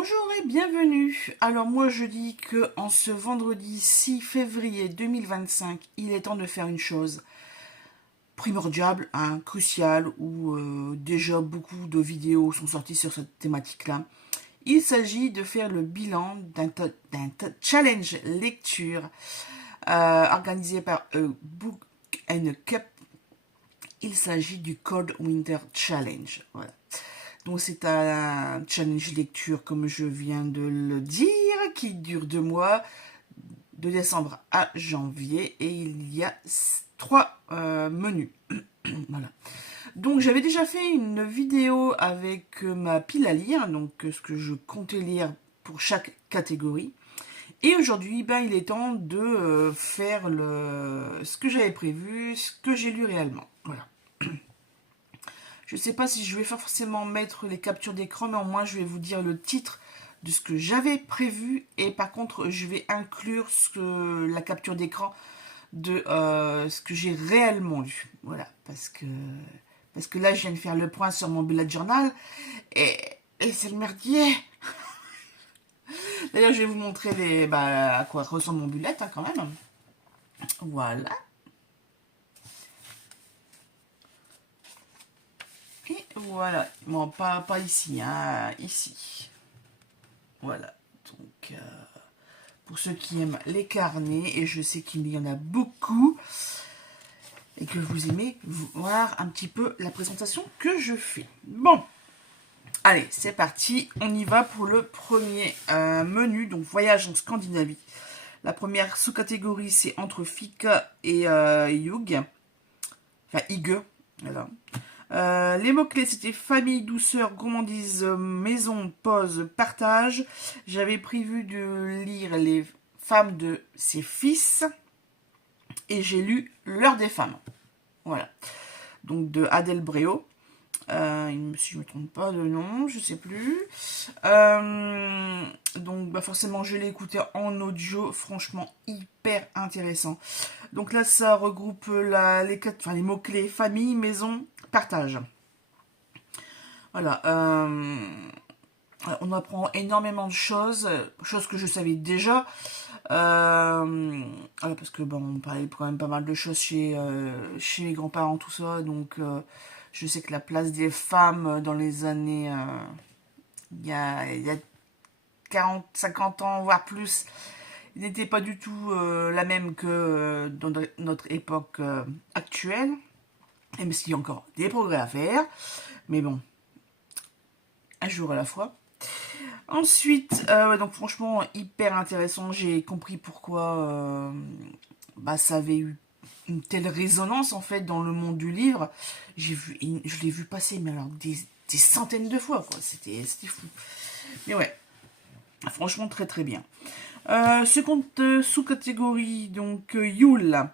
Bonjour et bienvenue. Alors moi je dis que en ce vendredi 6 février 2025, il est temps de faire une chose primordiale, cruciale, où déjà beaucoup de vidéos sont sorties sur cette thématique-là. Il s'agit de faire le bilan d'un challenge lecture organisé par Book and Cup. Il s'agit du Cold Winter Challenge. Voilà. Donc c'est un challenge lecture, comme je viens de le dire, qui dure 2 mois, de décembre à janvier, et il y a 3 menus. Voilà. Donc j'avais déjà fait une vidéo avec ma pile à lire, donc ce que je comptais lire pour chaque catégorie. Et aujourd'hui, il est temps de faire ce que j'avais prévu, ce que j'ai lu réellement. Voilà. Je ne sais pas si je vais forcément mettre les captures d'écran, mais au moins je vais vous dire le titre de ce que j'avais prévu. Et par contre, je vais inclure la capture d'écran de ce que j'ai réellement lu. Voilà, parce que là, je viens de faire le point sur mon bullet journal. Et c'est le merdier. D'ailleurs, je vais vous montrer à quoi ressemble mon bullet, quand même. Voilà. Et voilà. Bon, pas ici, ici. Voilà. Donc, pour ceux qui aiment les carnets, et je sais qu'il y en a beaucoup, et que vous aimez voir un petit peu la présentation que je fais. Bon. Allez, c'est parti. On y va pour le premier menu, donc voyage en Scandinavie. La première sous-catégorie, c'est entre Fika et Hugh. Enfin, Hygge. Voilà. Les mots-clés, c'était famille, douceur, gourmandise, maison, pause, partage. J'avais prévu de lire les femmes de ses fils. Et j'ai lu L'heure des femmes. Voilà. Donc de Adèle Bréau. Si je ne me trompe pas de nom, je sais plus. Donc forcément, je l'ai écouté en audio. Franchement, hyper intéressant. Donc là, ça regroupe les mots-clés famille, maison, partage. Voilà. On apprend énormément de choses que je savais déjà. Parce que on parlait quand même pas mal de choses chez mes grands-parents, tout ça. Donc, je sais que la place des femmes dans les années... il y a 40, 50 ans, voire plus, n'était pas du tout la même que dans notre époque actuelle. Même s'il y a encore des progrès à faire. Mais bon, un jour à la fois. Ensuite, donc franchement, hyper intéressant. J'ai compris pourquoi ça avait eu une telle résonance, en fait, dans le monde du livre. Je l'ai vu passer, mais alors des centaines de fois, quoi. C'était fou. Mais ouais, franchement, très très bien. Seconde sous-catégorie, donc Yule,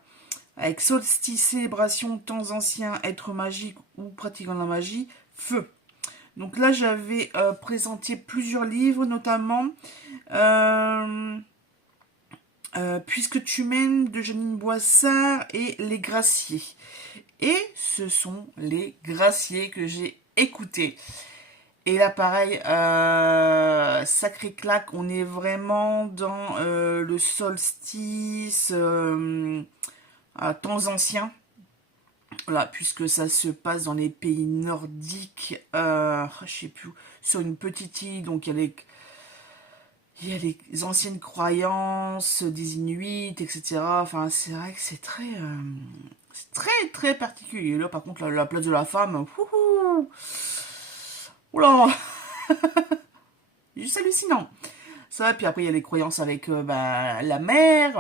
avec solstice, célébration, temps anciens, être magique ou pratiquant la magie, feu. Donc là, j'avais présenté plusieurs livres, notamment Puisque tu m'aimes de Janine Boissard et Les Graciers. Et ce sont Les Graciers que j'ai écoutés. Et là, pareil, sacré claque, on est vraiment dans le solstice, temps anciens. Voilà, puisque ça se passe dans les pays nordiques, je sais plus, sur une petite île, donc il y a les anciennes croyances des Inuits, etc. Enfin, c'est vrai que c'est très, très particulier. Là, par contre, la place de la femme, oula, juste hallucinant. Ça, puis après, il y a les croyances avec la mer.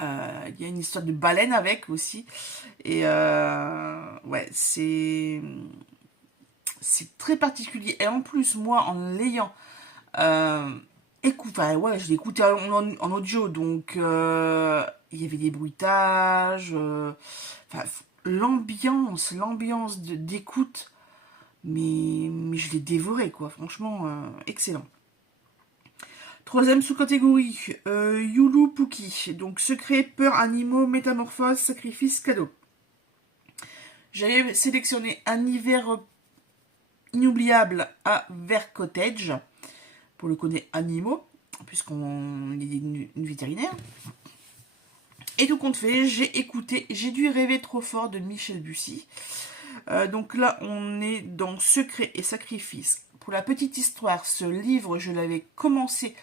Il y a une histoire de baleine avec aussi. Et ouais, c'est très particulier. Et en plus, moi, en l'ayant je l'ai écouté en audio, donc il y avait des bruitages, l'ambiance d'écoute, mais je l'ai dévoré, quoi. Franchement, excellent. Troisième sous-catégorie, Yulu Puki. Donc, secret, peur, animaux, métamorphose, sacrifice, cadeau. J'avais sélectionné Un hiver inoubliable à Vert Cottage. pour le côté animaux, puisqu'on est une vétérinaire. Et tout compte fait, j'ai dû rêver trop fort de Michel Bussy. Donc là, on est dans Secret et Sacrifice. Pour la petite histoire, ce livre, je l'avais commencé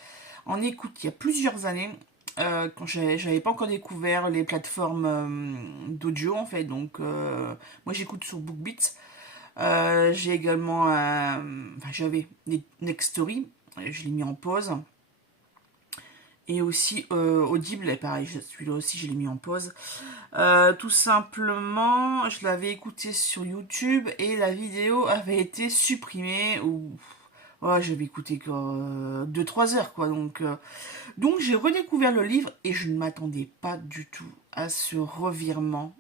en écoute il y a plusieurs années, quand j'avais pas encore découvert les plateformes d'audio en fait. Donc moi j'écoute sur BookBeat. J'ai également, enfin j'avais Nextory, je l'ai mis en pause. Et aussi Audible, et pareil, celui-là aussi je l'ai mis en pause. Tout simplement, je l'avais écouté sur YouTube et la vidéo avait été supprimée. Ou ouais, j'avais écouté que 2-3 heures quoi. Donc j'ai redécouvert le livre et je ne m'attendais pas du tout à ce revirement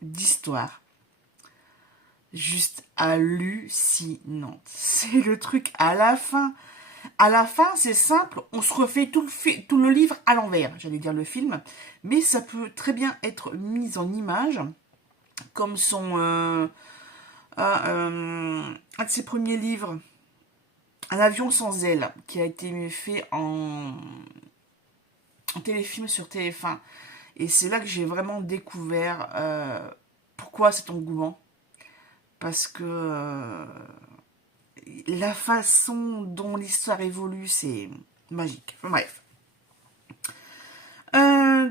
d'histoire. Juste hallucinante. C'est le truc à la fin. À la fin, c'est simple, on se refait tout le livre à l'envers, j'allais dire le film, mais ça peut très bien être mis en image, comme un de ses premiers livres, Un avion sans ailes, qui a été fait en téléfilm sur TF1. Et c'est là que j'ai vraiment découvert pourquoi cet engouement. Parce que la façon dont l'histoire évolue, c'est magique. Enfin, bref.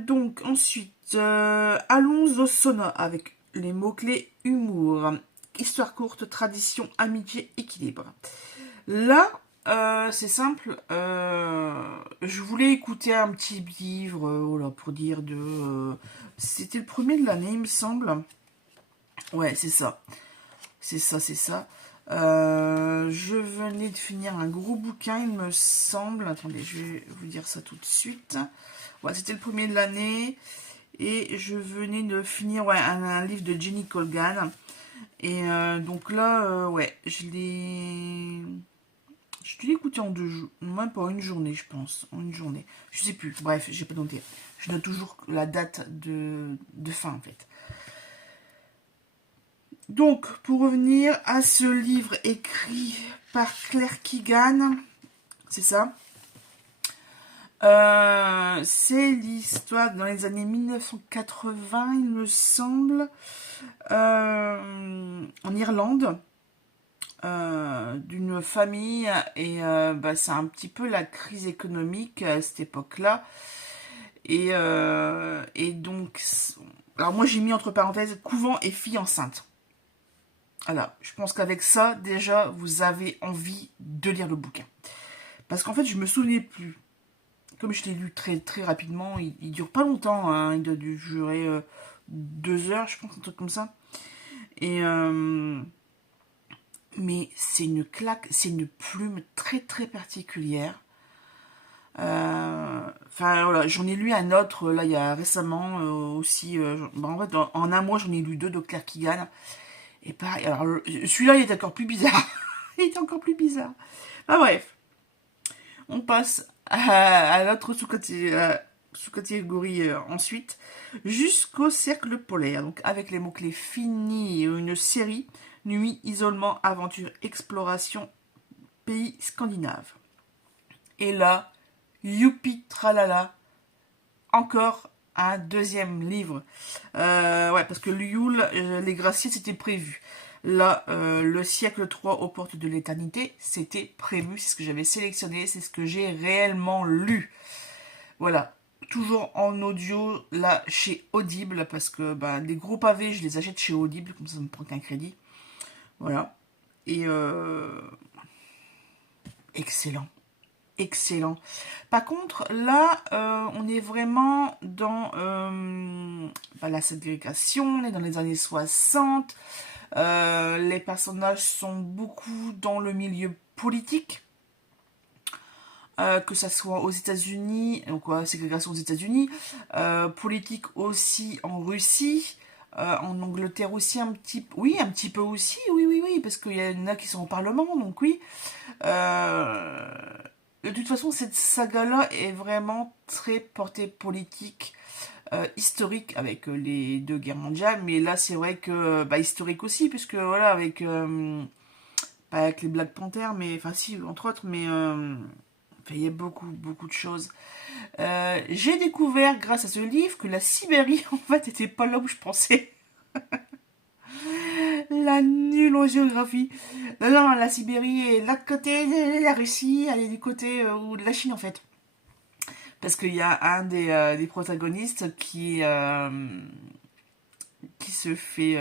Donc ensuite, allons au Sona avec les mots-clés humour, histoire courte, tradition, amitié, équilibre. Là, c'est simple, je voulais écouter un petit livre, voilà, pour dire de... c'était le premier de l'année, il me semble. Ouais, c'est ça. C'est ça, c'est ça. Je venais de finir un gros bouquin, il me semble. Attendez, je vais vous dire ça tout de suite. Ouais, c'était le premier de l'année. Et je venais de finir un livre de Jenny Colgan. Et donc là, ouais, je l'ai écouté en 2 jours. Même pas une journée, je pense. En une journée. Je sais plus. Bref, j'ai pas noté. Je note toujours la date de fin, en fait. Donc, pour revenir à ce livre écrit par Claire Keegan, c'est ça. C'est l'histoire dans les années 1980, il me semble, en Irlande, d'une famille. Et c'est un petit peu la crise économique à cette époque-là. Et donc, alors moi j'ai mis entre parenthèses couvent et fille enceinte. Voilà, je pense qu'avec ça, déjà, vous avez envie de lire le bouquin. Parce qu'en fait, je me souvenais plus. Comme je l'ai lu très très rapidement, il dure pas longtemps, hein, il doit durer 2 heures, je pense, un truc comme ça. Et mais c'est une claque, c'est une plume très très particulière. Enfin voilà, j'en ai lu un autre là il y a récemment aussi. En fait, en un mois, j'en ai lu 2 de Claire Keegan. Et pareil, alors celui-là, il est encore plus bizarre. Il est encore plus bizarre. Enfin bref, on passe à l'autre sous-catégorie ensuite, jusqu'au cercle polaire. Donc avec les mots-clés fini, une série, nuit, isolement, aventure, exploration, pays scandinaves. Et là, youpi tralala, encore un deuxième livre. Ouais, parce que Lioul, les Graciers, c'était prévu. Là, le siècle 3 aux portes de l'éternité, c'était prévu, c'est ce que j'avais sélectionné, c'est ce que j'ai réellement lu. Voilà, toujours en audio, là, chez Audible, parce que les gros pavés, je les achète chez Audible, comme ça ne me prend qu'un crédit. Voilà. Et excellent. Excellent. Par contre, là, on est vraiment dans la ségrégation, on est dans les années 60. Les personnages sont beaucoup dans le milieu politique, que ça soit aux États-Unis, donc ségrégation aux États-Unis, politique aussi en Russie, en Angleterre aussi un petit peu aussi, oui, parce qu'il y en a qui sont au Parlement, donc oui. De toute façon, cette saga-là est vraiment très portée politique, historique avec les 2 guerres mondiales, mais là c'est vrai que historique aussi, puisque voilà, avec pas avec les Black Panthers, mais enfin si, entre autres, mais Enfin, il y a beaucoup, beaucoup de choses. J'ai découvert, grâce à ce livre, que la Sibérie, en fait, était pas là où je pensais. La nulle en géographie. Non, non, la Sibérie est de l'autre côté de la Russie, elle est du côté ou de la Chine, en fait. Parce qu'il y a un des protagonistes qui se fait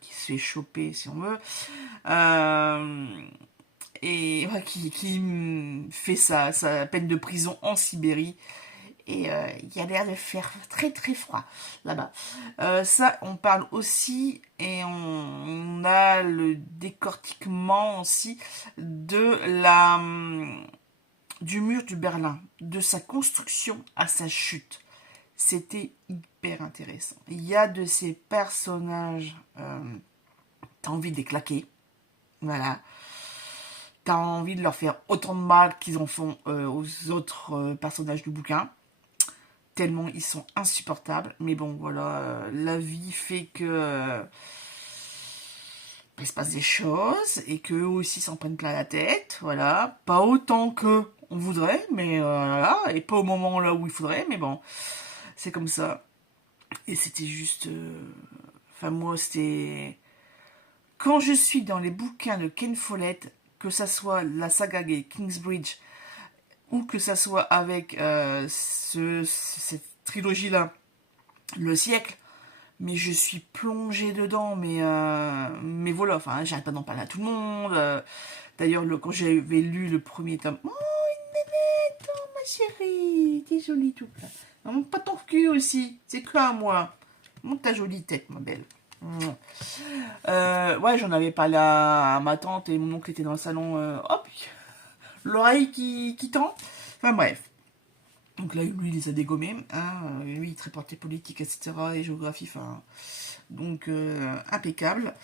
qui se fait choper si on veut euh, et ouais, qui fait sa peine de prison en Sibérie et il y a l'air de faire très très froid là-bas. Ça, on parle aussi et on a le décortiquement aussi de du mur de Berlin, de sa construction à sa chute. C'était hyper intéressant. Il y a de ces personnages, t'as envie de les claquer, voilà. T'as envie de leur faire autant de mal qu'ils en font aux autres personnages du bouquin. Tellement ils sont insupportables. Mais bon, voilà, la vie fait que il se passe des choses et qu'eux aussi s'en prennent plein la tête. Voilà, pas autant que on voudrait, mais voilà, et pas au moment là où il faudrait, mais bon, c'est comme ça. Et c'était juste, enfin moi c'était quand je suis dans les bouquins de Ken Follett, que ça soit la saga des Kingsbridge ou que ça soit avec cette trilogie-là, Le Siècle, mais je suis plongée dedans, mais voilà, enfin, j'arrête pas d'en parler à tout le monde. D'ailleurs, quand j'avais lu le premier tome, oh, une bébête, oh, ma chérie, t'es jolie tout là. Non, pas ton cul aussi, c'est que à moi. Monte ta jolie tête, ma belle. Ouais, j'en avais parlé à ma tante et mon oncle était dans le salon. Hop, l'oreille qui tend. Enfin bref. Donc là, lui, il les a dégommés. Hein, lui, il est très porté politique, etc. Et géographie, enfin. Donc, impeccable.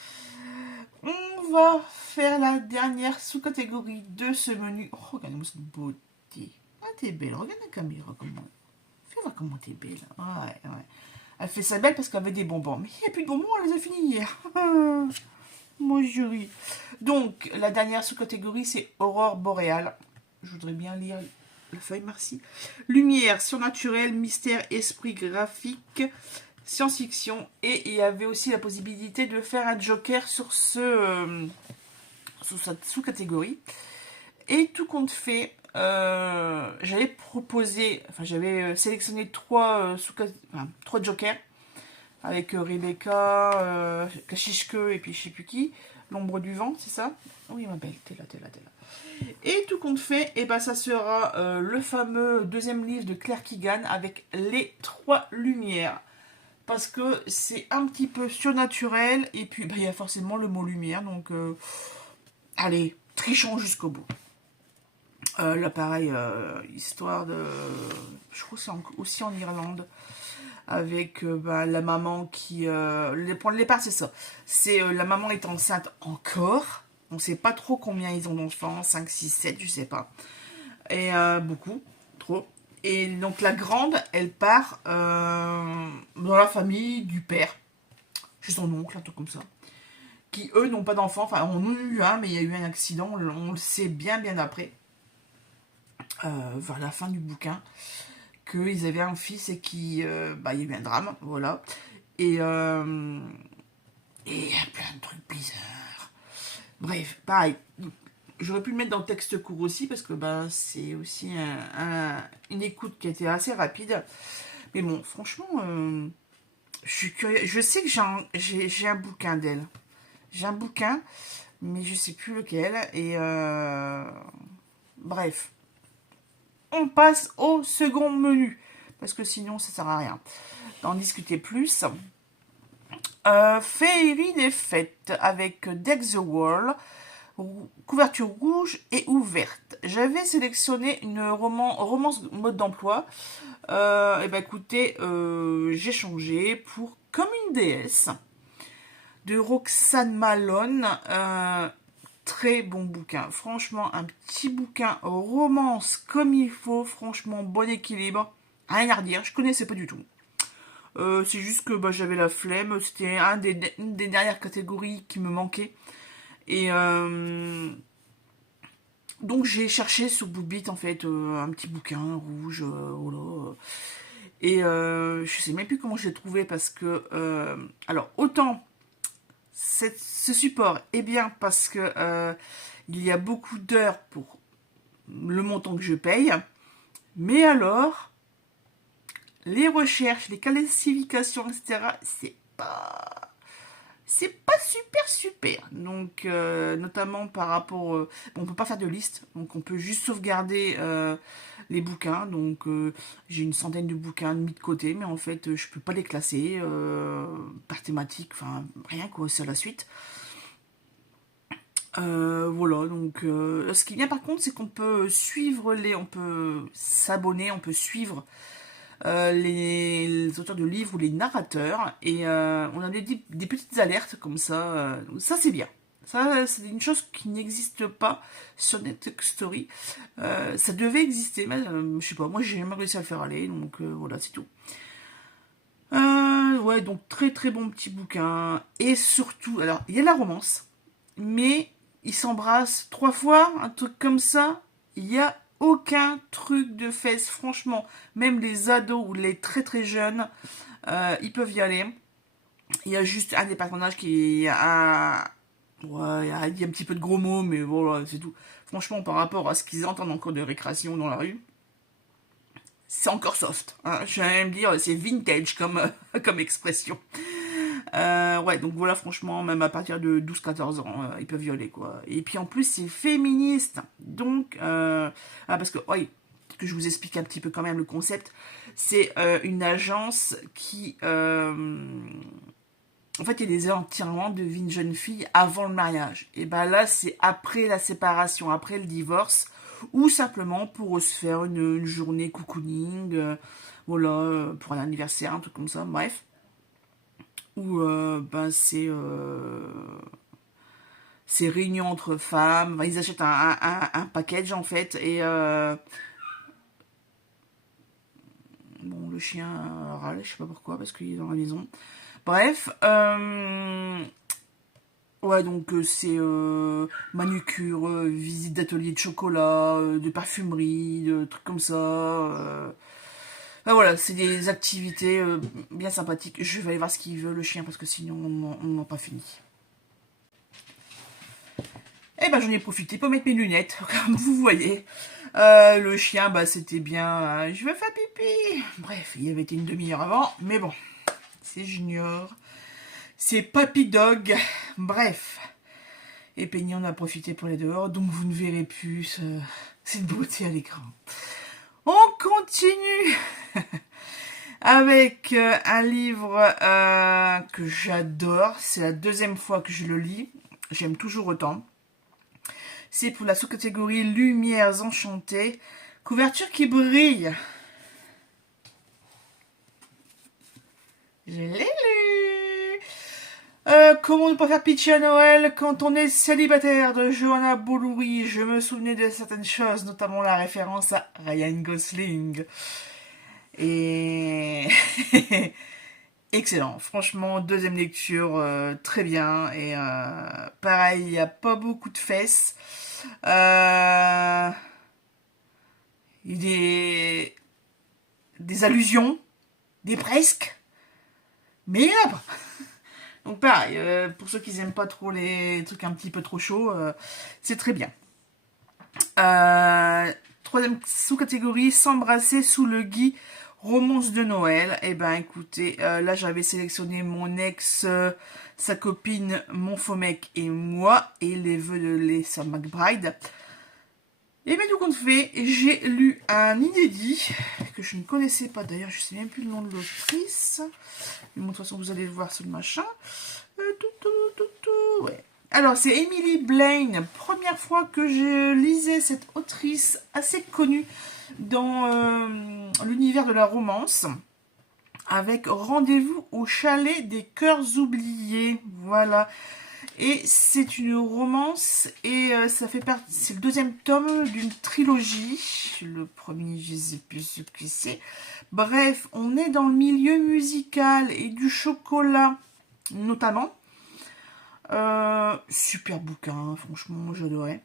On va faire la dernière sous-catégorie de ce menu. Oh, regardez-moi cette beauté. Ah, t'es belle. Regarde la caméra, comment. Fais voir comment t'es belle. Ouais, ouais. Elle fait ça belle parce qu'elle avait des bonbons. Mais il n'y a plus de bonbons, elle les a finis hier. Mon jury. Donc, la dernière sous-catégorie, c'est Aurore boréale. Je voudrais bien lire la feuille, merci. Lumière, surnaturel, mystère, esprit graphique, science-fiction. Et il y avait aussi la possibilité de faire un joker sur sur cette sous-catégorie. Et tout compte fait, j'avais proposé, enfin j'avais sélectionné trois jokers avec Rebecca, Kashishke et puis je sais plus qui. L'ombre du vent, c'est ça? Oui, ma belle, t'es là, t'es là, t'es là. Et tout compte fait, et ben ça sera le fameux deuxième livre de Claire Keegan avec les trois lumières. Parce que c'est un petit peu surnaturel, et puis il y a forcément le mot lumière, donc allez, trichons jusqu'au bout. Là, pareil, histoire de. Je crois que c'est aussi en Irlande avec la maman qui... les points de départ, c'est ça. C'est la maman est enceinte encore. On ne sait pas trop combien ils ont d'enfants. 5, 6, 7, je sais pas. Et beaucoup, trop. Et donc la grande, elle part dans la famille du père. Chez son oncle, un truc comme ça. Qui, eux, n'ont pas d'enfants. Enfin, on en a eu un, mais il y a eu un accident. On le sait bien, bien après. Vers la fin du bouquin. Qu'ils avaient un fils et qui... il y a eu un drame, voilà. Et il y a plein de trucs bizarres. Bref, pareil. J'aurais pu le mettre dans le texte court aussi, parce que c'est aussi une écoute qui a été assez rapide. Mais bon, franchement, je suis curieux. Je sais que j'ai un bouquin d'elle. J'ai un bouquin, mais je sais plus lequel. Et bref. On passe au second menu. Parce que sinon, ça sert à rien d'en discuter plus. Féerie des fêtes avec Deck the Wall, couverture rouge et ouverte. J'avais sélectionné une romance mode d'emploi. Et ben écoutez, j'ai changé pour Comme une déesse de Roxane Malone. Très bon bouquin. Franchement, un petit bouquin romance comme il faut. Franchement, bon équilibre. Rien à redire. Je connaissais pas du tout. C'est juste que j'avais la flemme. C'était une des dernières catégories qui me manquait. Et Donc j'ai cherché sur BookBeat en fait un petit bouquin rouge, voilà. Et je sais même plus comment je l'ai trouvé parce que alors autant ce support est bien parce que il y a beaucoup d'heures pour le montant que je paye, mais alors les recherches, les classifications, etc. C'est pas super super. Donc notamment par rapport, bon, on peut pas faire de liste, donc on peut juste sauvegarder les bouquins. Donc j'ai une centaine de bouquins mis de côté, mais en fait je peux pas les classer par thématique, enfin rien quoi, c'est à la suite. Voilà, donc ce qui est bien par contre, c'est qu'on peut suivre on peut s'abonner, on peut suivre les auteurs de livres ou les narrateurs et on a des petites alertes comme ça. Ça c'est bien. Ça, c'est une chose qui n'existe pas sur Netflix Story. Ça devait exister, mais je sais pas, moi j'ai jamais réussi à le faire aller, donc voilà, c'est tout. Ouais, donc très très bon petit bouquin. Et surtout, alors, il y a la romance, mais ils s'embrassent 3 fois, un truc comme ça. Il n'y a aucun truc de fesses, franchement. Même les ados ou les très très jeunes, ils peuvent y aller. Il y a juste un des personnages qui a... Ouais, il dit un petit peu de gros mots, mais voilà, c'est tout. Franchement, par rapport à ce qu'ils entendent en cours de récréation dans la rue, c'est encore soft. Hein. Je vais même dire, c'est vintage comme, comme expression. Ouais, donc voilà, franchement, même à partir de 12-14 ans, ils peuvent violer, quoi. Et puis en plus, c'est féministe. Donc, parce que, ouais, que je vous explique un petit peu quand même le concept, c'est une agence qui... en fait, il y a des enterrements de vie de jeune fille avant le mariage. Et ben là, c'est après la séparation, après le divorce, ou simplement pour se faire une journée cocooning, voilà, pour un anniversaire, un truc comme ça, bref. Ou ben c'est réunion entre femmes. Enfin, ils achètent un package en fait et bon, le chien râle, je sais pas pourquoi parce qu'il est dans la maison. Bref, ouais, donc c'est manucure, visite d'atelier de chocolat, de parfumerie, de trucs comme ça. Ben voilà, c'est des activités bien sympathiques. Je vais aller voir ce qu'il veut le chien parce que sinon on n'a pas fini. Eh ben j'en ai profité pour mettre mes lunettes, comme vous voyez. Le chien, bah c'était bien. Je veux faire pipi. Bref, il y avait été une demi-heure avant, mais bon, c'est Junior, c'est Papy Dog. Bref, et Penny en a profité pour aller dehors, donc vous ne verrez plus cette beauté à l'écran. On continue avec un livre que j'adore. C'est la deuxième fois que je le lis. J'aime toujours autant. C'est pour la sous-catégorie Lumières enchantées. Couverture qui brille. Je l'ai lu. Comment ne pas faire pitié à Noël quand on est célibataire de Johanna Boulouri. Je me souvenais de certaines choses, notamment la référence à Ryan Gosling. Et excellent, franchement, deuxième lecture, très bien. Et pareil, il n'y a pas beaucoup de fesses. Euh, il y a des allusions, des presque, mais il n'y en a pas. Donc pareil, pour ceux qui n'aiment pas trop les trucs un petit peu trop chauds, c'est très bien. Troisième sous-catégorie, s'embrasser sous le gui, romance de Noël. Eh ben écoutez, là j'avais sélectionné mon ex, sa copine, mon faux mec et moi, et les vœux de Lisa McBride. Et bien tout compte fait, j'ai lu un inédit que je ne connaissais pas d'ailleurs, je sais même plus le nom de l'autrice. Mais bon, de toute façon vous allez le voir sur le machin. Ouais. Alors c'est Emily Blaine, première fois que je lisais cette autrice assez connue dans l'univers de la romance, avec Rendez-vous au chalet des cœurs oubliés, voilà. Et c'est une romance et ça fait partie, c'est le deuxième tome d'une trilogie. Le premier, je sais plus ce que c'est. Bref, on est dans le milieu musical et du chocolat notamment. Super bouquin, franchement, j'adorais.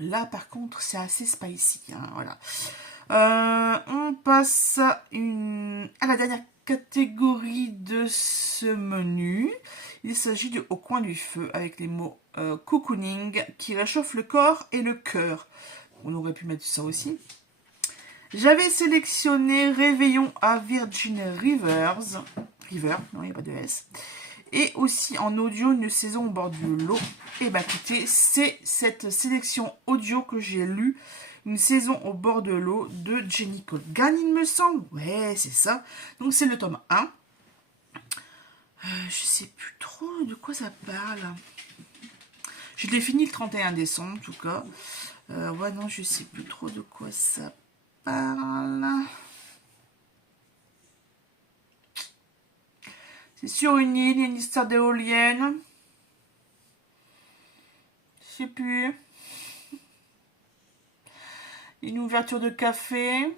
Là, par contre, c'est assez spicy. Hein, voilà. On passe à la dernière catégorie de ce menu. Il s'agit de Au coin du feu, avec les mots cocooning, qui réchauffe le corps et le cœur. On aurait pu mettre ça aussi. J'avais sélectionné Réveillon à Virgin Rivers. River, non, il n'y a pas de S. Et aussi en audio, une saison au bord de l'eau. Et bah écoutez, c'est cette sélection audio que j'ai lue. Une saison au bord de l'eau de Jenny Colgan, il me semble. Ouais, c'est ça. Donc c'est le tome 1. Je sais plus trop de quoi ça parle. Je l'ai fini le 31 décembre, en tout cas. Ouais, non, je sais plus trop de quoi ça parle. C'est sur une île, il y a une histoire d'éolienne. Je sais plus. Une ouverture de café.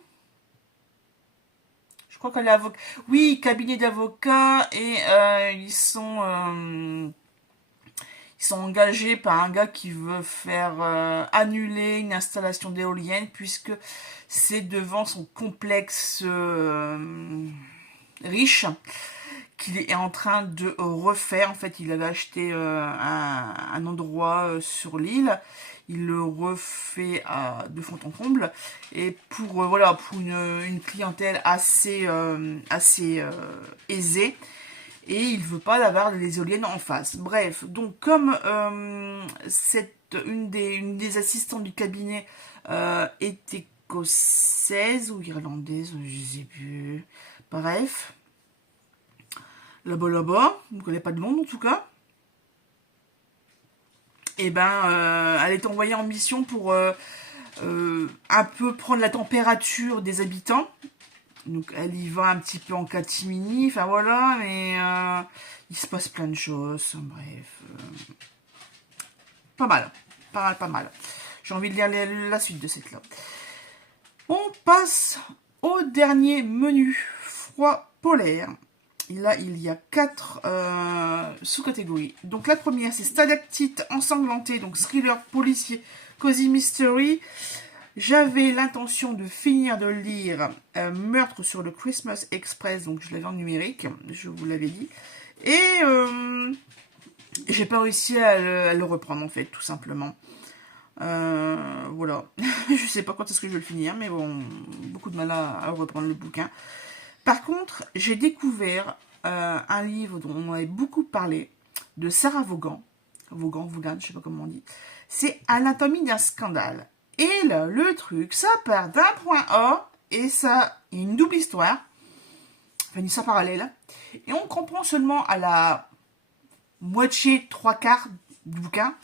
Je crois qu'elle est avocat. Oui, cabinet d'avocats. Et ils sont engagés par un gars qui veut faire annuler une installation d'éolienne puisque c'est devant son complexe riche qu'il est en train de refaire. En fait, il avait acheté un endroit sur l'île. Il le refait de fond en comble. Et pour, voilà, pour une clientèle assez aisée. Et il veut pas avoir les éoliennes en face. Bref, donc comme une des assistantes du cabinet est écossaise ou irlandaise, je sais plus. Bref, là-bas, je ne connais pas de nom en tout cas. Et ben, elle est envoyée en mission pour un peu prendre la température des habitants. Donc elle y va un petit peu en catimini, enfin voilà, mais il se passe plein de choses, bref. Pas mal, pas mal. J'ai envie de lire la suite de cette là. On passe au dernier menu, froid polaire. Et là, il y a 4 sous-catégories. Donc la première, c'est Stalactite ensanglantée, donc thriller policier, cozy mystery. J'avais l'intention de finir de lire Meurtre sur le Christmas Express, donc je l'avais en numérique, je vous l'avais dit. Et j'ai pas réussi à le reprendre en fait, tout simplement. Voilà. Je sais pas quand est-ce que je vais le finir, mais bon, beaucoup de mal à reprendre le bouquin. Par contre, j'ai découvert un livre dont on avait beaucoup parlé, de Sarah Vaughan, je sais pas comment on dit. C'est Anatomie d'un scandale. Et là, le truc, ça part d'un point A, et ça, il y a une double histoire, enfin une histoire parallèle, et on comprend seulement à la moitié, trois quarts du bouquin,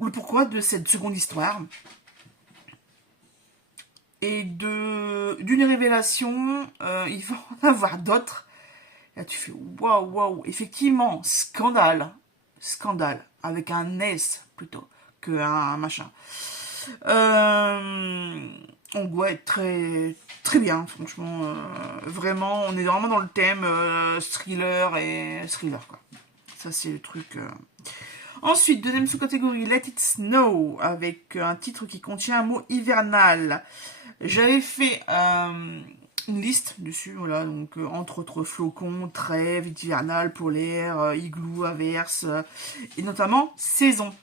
le pourquoi de cette seconde histoire. Et d'une révélation, il va en avoir d'autres. Là, tu fais waouh, effectivement, scandale, avec un S plutôt qu'un machin. Ouais, très très bien, franchement, vraiment, on est vraiment dans le thème thriller et thriller quoi. Ça c'est le truc. Ensuite, deuxième sous-catégorie, Let It Snow, avec un titre qui contient un mot hivernal. J'avais fait une liste dessus, voilà, donc entre autres flocons, trêve, hivernal, polaire, igloo, averse, et notamment saison.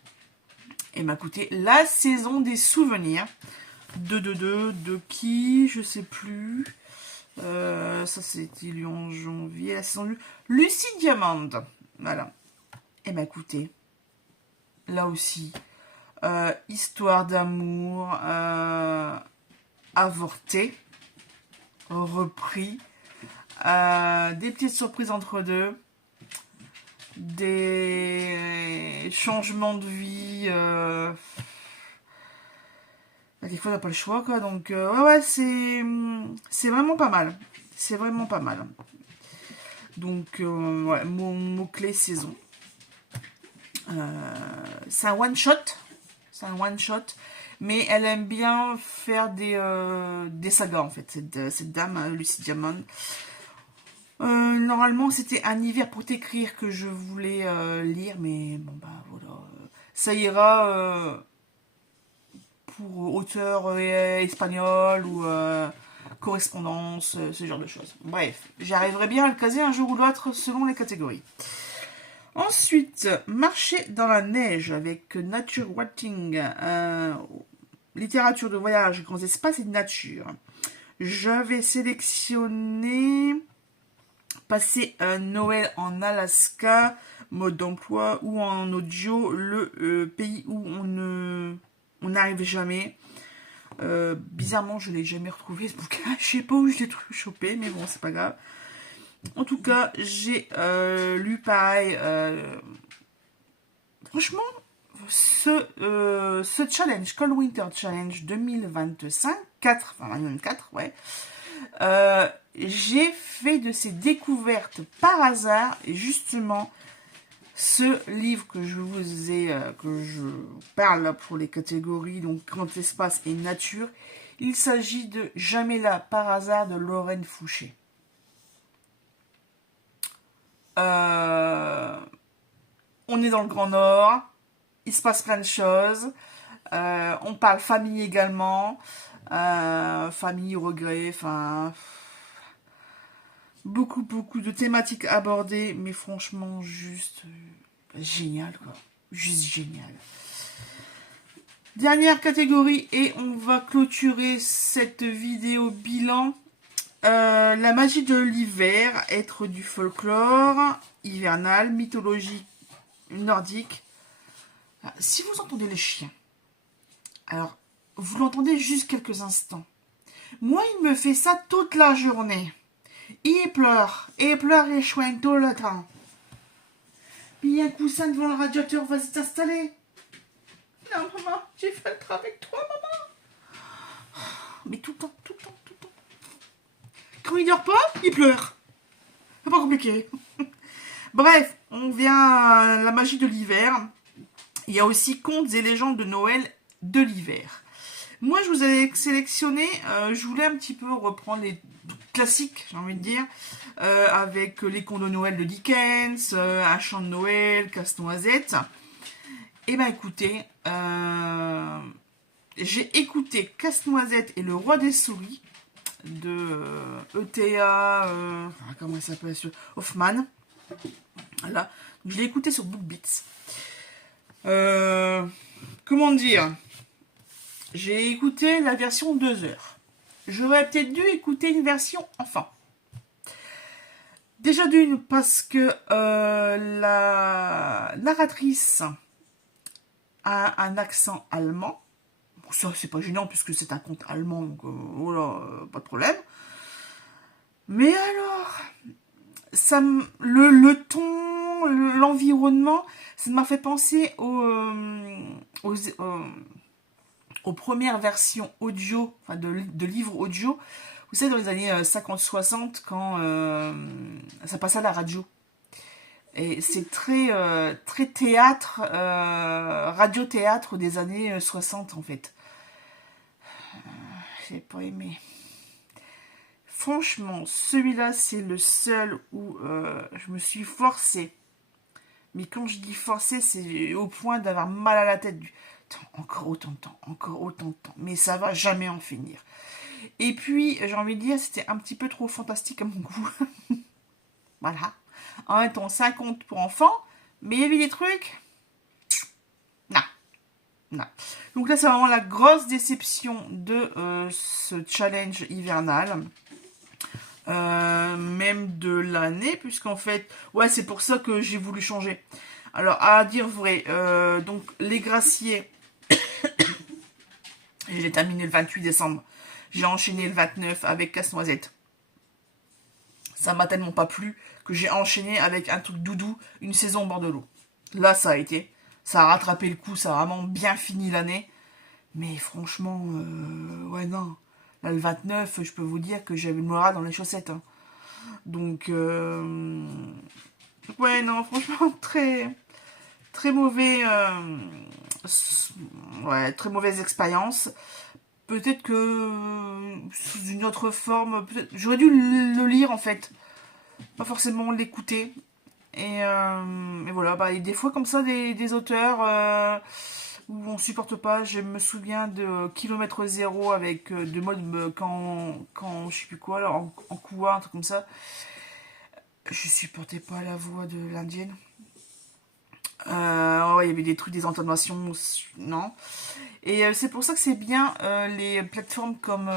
Et m'a coûté la saison des souvenirs de qui, je sais plus. Ça c'était lu en janvier, la saison de Lucie Diamond, voilà. Et m'a coûté là aussi histoire d'amour avorté, repris, des petites surprises entre deux, des changements de vie, des fois on n'a pas le choix quoi, donc ouais c'est vraiment pas mal, c'est vraiment pas mal. Donc ouais, mot clé saison. C'est un one shot, mais elle aime bien faire des sagas en fait, cette dame Lucie Diamond. Normalement c'était Un hiver pour t'écrire que je voulais lire, mais bon bah voilà, ça ira pour auteur espagnol ou correspondance, ce genre de choses. Bref, j'arriverai bien à le caser un jour ou l'autre selon les catégories. Ensuite, Marcher dans la neige avec Nature Walking, littérature de voyage, grands espaces et de nature. J'avais sélectionné Passer un Noël en Alaska, mode d'emploi, ou en audio, le pays où on n'arrive jamais. Bizarrement, je ne l'ai jamais retrouvé ce bouquin. Je sais pas où je l'ai chopé, mais bon, c'est pas grave. En tout cas, j'ai lu pareil. Franchement, ce challenge, Cold Winter Challenge 2025, 2024, ouais. J'ai fait de ces découvertes par hasard, et justement, ce livre que que je parle pour les catégories, donc grand espace et nature, il s'agit de Jamais là par hasard de Lorraine Fouché. On est dans le Grand Nord, il se passe plein de choses, on parle famille également, famille, regret, enfin... Beaucoup de thématiques abordées, mais franchement, juste génial, quoi. Juste génial. Dernière catégorie, et on va clôturer cette vidéo bilan. La magie de l'hiver, être du folklore hivernal, mythologie nordique. Si vous entendez les chiens, alors, vous l'entendez juste quelques instants. Moi, il me fait ça toute la journée. Il pleure, et chouine tout le temps. Puis un coussin devant le radiateur, vas-y t'installer. Non, maman, j'ai fait le travail avec toi, maman. Mais tout le temps. Quand il dort pas, il pleure. C'est pas compliqué. Bref, on vient à la magie de l'hiver. Il y a aussi contes et légendes de Noël de l'hiver. Moi, je vous ai sélectionné, je voulais un petit peu reprendre les classiques, j'ai envie de dire, avec les contes de Noël de Dickens, Un chant de Noël, Casse-Noisette. Eh bien, écoutez, j'ai écouté Casse-Noisette et le Roi des Souris de ETA, comment il s'appelle, Hoffman. Voilà, donc, je l'ai écouté sur BookBeats. Comment dire ? J'ai écouté la version 2 heures. J'aurais peut-être dû écouter une version enfant. Déjà d'une, parce que la narratrice a un accent allemand. Bon, ça, c'est pas gênant puisque c'est un conte allemand, donc voilà, pas de problème. Mais alors, le ton, l'environnement, ça m'a fait penser aux premières versions audio, enfin de livres audio, vous savez, dans les années 50-60, quand ça passait à la radio. Et c'est très théâtre, radio-théâtre des années 60, en fait. J'ai pas aimé. Franchement, celui-là, c'est le seul où je me suis forcée. Mais quand je dis forcée, c'est au point d'avoir mal à la tête. Encore autant de temps. Mais ça va jamais en finir. Et puis, j'ai envie de dire, c'était un petit peu trop fantastique à mon goût. Voilà. En même temps, c'est un conte pour enfants, mais il y avait des trucs... Non. Donc là, c'est vraiment la grosse déception de ce challenge hivernal. Même de l'année, puisqu'en fait... Ouais, c'est pour ça que j'ai voulu changer. Alors, à dire vrai, donc, Les Graciers... Je l'ai terminé le 28 décembre. J'ai enchaîné le 29 avec Casse-Noisette. Ça m'a tellement pas plu que j'ai enchaîné avec un truc doudou, Une saison au bord de l'eau. Là, ça a été. Ça a rattrapé le coup, ça a vraiment bien fini l'année. Mais franchement, ouais, non. Là, le 29, je peux vous dire que j'avais le moral dans les chaussettes. Hein. Donc, ouais, non, franchement, très mauvais... ouais, très mauvaise expérience. Peut-être que sous une autre forme, j'aurais dû le lire en fait, pas forcément l'écouter. Et voilà, bah, et des fois comme ça, des auteurs, où on supporte pas. Je me souviens de Kilomètre Zéro avec de mode quand je sais plus quoi, là, en couloir, un truc comme ça. Je supportais pas la voix de l'indienne. Ouais, il y avait des trucs, des intonations, non. Et c'est pour ça que c'est bien les plateformes comme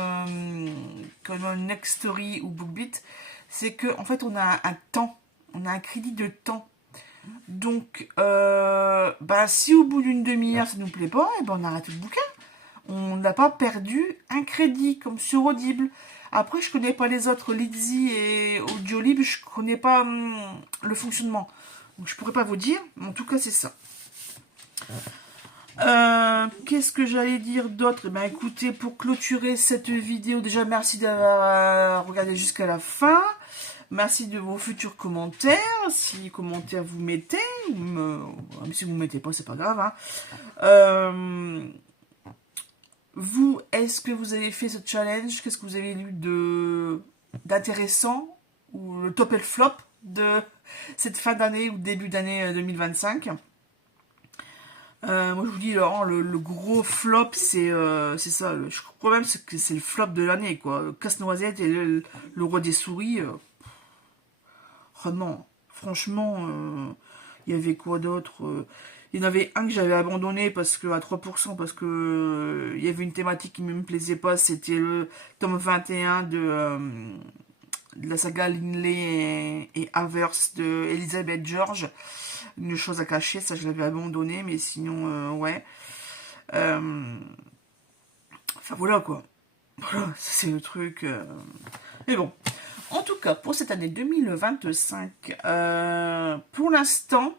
Nextory ou BookBeat, c'est que en fait on a un temps, on a un crédit de temps. Donc, bah, si au bout d'une demi-heure ça nous plaît pas, et ben on arrête le bouquin. On n'a pas perdu un crédit comme sur Audible. Après, je connais pas les autres, Lizzy et Audiolib, je connais pas le fonctionnement. Donc, je pourrais pas vous dire, mais en tout cas, c'est ça. Qu'est-ce que j'allais dire d'autre? Eh ben, écoutez, pour clôturer cette vidéo, déjà merci d'avoir regardé jusqu'à la fin. Merci de vos futurs commentaires. Si commentaires vous mettez, même si vous ne mettez pas, c'est pas grave. Hein. Vous, est-ce que vous avez fait ce challenge? Qu'est-ce que vous avez lu d'intéressant? Ou le top et le flop de cette fin d'année ou début d'année 2025? Moi je vous dis le gros flop c'est ça, je crois même que c'est le flop de l'année quoi. Casse-Noisette et le roi des souris. Oh non, franchement, il y avait quoi d'autre? Il y en avait un que j'avais abandonné parce que à 3% parce que il y avait une thématique qui ne me plaisait pas, c'était le tome 21 de la saga Linley et Avers de Elizabeth George. Une chose à cacher, ça je l'avais abandonné, mais sinon, ouais. Enfin voilà quoi. Voilà, ça, c'est le truc. Mais bon. En tout cas, pour cette année 2025, pour l'instant,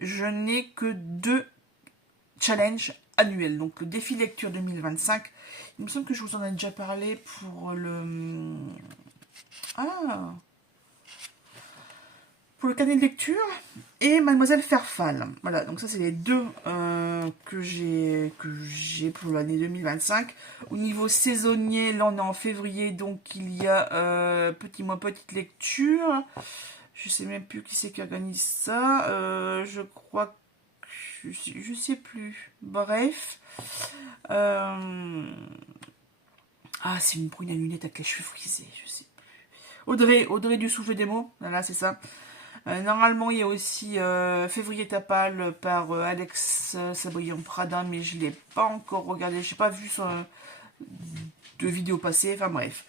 je n'ai que 2 challenges annuels. Donc, le défi lecture 2025. Il me semble que je vous en ai déjà parlé pour le... Ah, pour le carnet de lecture et Mademoiselle Fairfall. Voilà, donc ça c'est les deux que j'ai pour l'année 2025. Au niveau saisonnier, là on est en février, donc il y a Petit mois petite lecture. Je sais même plus qui c'est qui organise ça. Je crois que je sais plus. Bref. Ah, c'est une brune à lunettes avec les cheveux frisés, je sais plus. Audrey du souffle des mots, voilà c'est ça. Normalement, il y a aussi Février Tapal par Alex Sabriant-Prada, mais je ne l'ai pas encore regardé. Je n'ai pas vu de vidéo passée. Enfin bref.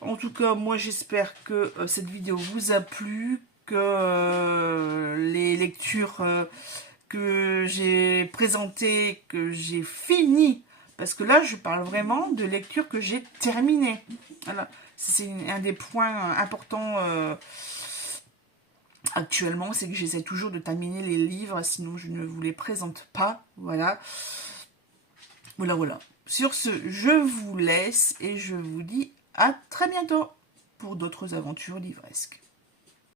En tout cas, moi j'espère que cette vidéo vous a plu, que les lectures que j'ai présentées, que j'ai finies, parce que là je parle vraiment de lectures que j'ai terminées. Voilà. C'est un des points importants actuellement, c'est que j'essaie toujours de terminer les livres, sinon je ne vous les présente pas. Voilà. Voilà. Sur ce, je vous laisse et je vous dis à très bientôt pour d'autres aventures livresques.